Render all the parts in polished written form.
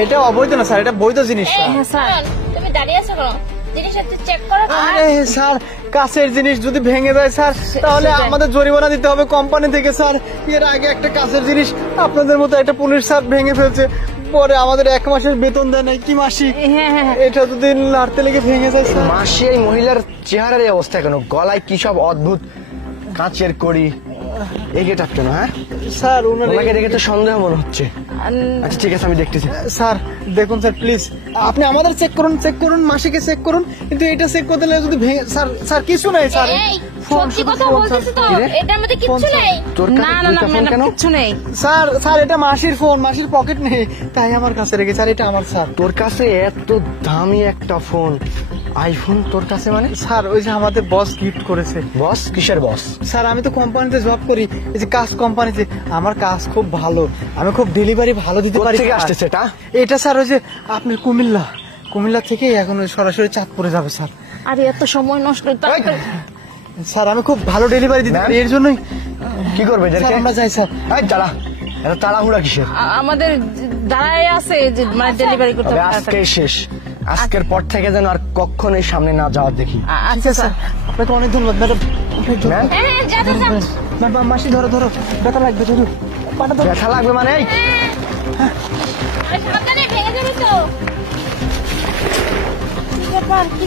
এটা অবৈধ না স্যার, এটা বৈধ জিনিস। তুমি দাঁড়িয়ে আছো কেন? জিনিসটা চেক করো। আরে স্যার, কাছের জিনিস যদি ভেঙে যায় স্যার, তাহলে আমাদের জরিমানা দিতে হবে কোম্পানি থেকে স্যার। এর আগে একটা কাছের জিনিস আপনাদের মতো একটা পুলিশ স্যার ভেঙে ফেলছে, পরে আমাদের 1 মাসের বেতন দেয় নাই। কি মাসি, এটা যদি লাড়তে লেগে ভেঙে যায় স্যার। মাসি, এই মহিলার চেহারার এই অবস্থা কেন? গলায় কি সব অদ্ভুত কাঁচের কড়ি, এই গেট কেন? হ্যাঁ স্যার, ওনাকে দেখে তো সন্দেহ মনে হচ্ছে। আচ্ছা ঠিক আছে, আমি দেখতেছি। স্যার দেখুন স্যার, প্লিজ আপনি আমাদের চেক করুন, মাসিকে চেক করুন, কিন্তু এটা চেক করতে গেলে যদি স্যার স্যার কিছু নাই স্যার। সত্যি কথা বলতেছি তো, এটার মধ্যে কিচ্ছু নেই। না না না ম্যাডাম, কিচ্ছু নেই স্যার। স্যার এটা মাসির ফোন, মাসির পকেট নেই, তাই আমার কাছে রেখে। স্যার এটা আমার। স্যার তোর কাছে এত দামি একটা ফোন, আইফোন তোর কাছে মানে? স্যার ওই যে আমাদের বস গিফট করেছে। বস? কিসের বস? স্যার আমি তো কোম্পানিতে জব করি, এই যে কাজ কোম্পানিতে। আমার কাজ খুব ভালো, আমি খুব ডেলিভারি ভালো দিতে পারি। থেকে আসতেছে এটা? এটা স্যার ওই যে আপনার কুমিল্লা থেকে এখন সরাসরি চাঁদপুরে যাবে স্যার। আরে এত সময় নষ্ট। স্যার আমি খুব ভালো ডেলিভারি দিতে পারি, এর জন্যই। কি করবে স্যার আমরা যাই স্যার। দাঁড়া, এত তাড়াহুড়া কিসের? আমাদের দাঁড়ায় আছে যে মানে ডেলিভারি করতে হবে। আজকেই শেষ, আজকের পর থেকে যেন আর কখনো এই সামনে না যাওয়ার দেখি। আচ্ছা স্যার, আপনাকে অনেক ধন্যবাদ ম্যাডাম। ম্যাডাম মাসি ধরো, ব্যথা লাগবে। ব্যথা লাগবে মানে? সাবধানে, ভেঙে যাবে তো। কি ব্যাপার, কি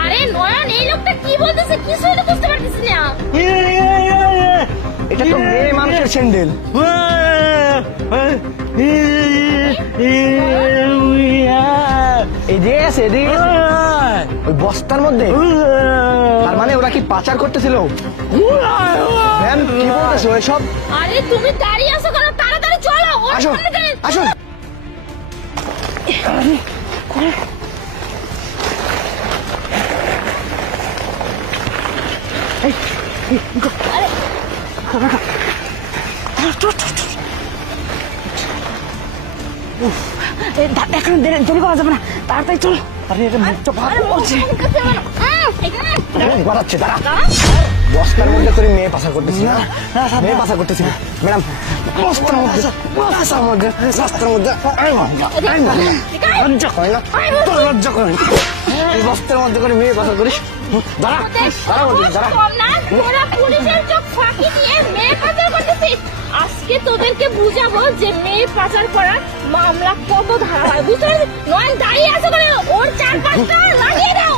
আরে নয়ন, এই লোকটা কি বলতেছে কিছুই তো বুঝতে পারতেছি না। এটা তো মেয়ে মানুষের স্যান্ডেল। এদিকে আছে, এদিকে ওই বস্তার মধ্যে। তার মানে ওরা কি পাচার করতেছিল? ম্যাম কি বলতেছো এসব? আরে তুমি দাঁড়িয়ে আছো কেন? তাড়াতাড়ি চলো। আসো আসো। এখন দেরি করা যাবে না, তাড়াতাড়ি চলো। আরে এটা মুখটা ভালো করছে। বাড়াচ্ছে, দাঁড়া। বস্তার মধ্যে করে মেয়ে পাচার করতেছি না, মেয়ে পাচার করতেছি না ম্যাডাম। বস্তার মধ্যে লজ্জা করে না? তোর লজ্জা করে না? বস্তার মধ্যে করে মেয়ে পাচার করিস? দাঁড়া দাঁড়া। তোরা পুলিশের চোখ ফাঁকি দিয়ে মেয়ে পাচার করতেছিস। আজকে তোদেরকে বুঝাবো যে মেয়ে পাচার করার মামলা কত ধারা হয়। বুঝতে পারছিস? নয়ন দাঁড়িয়ে আছে করে ওর 4-5টা লাগিয়ে দাও।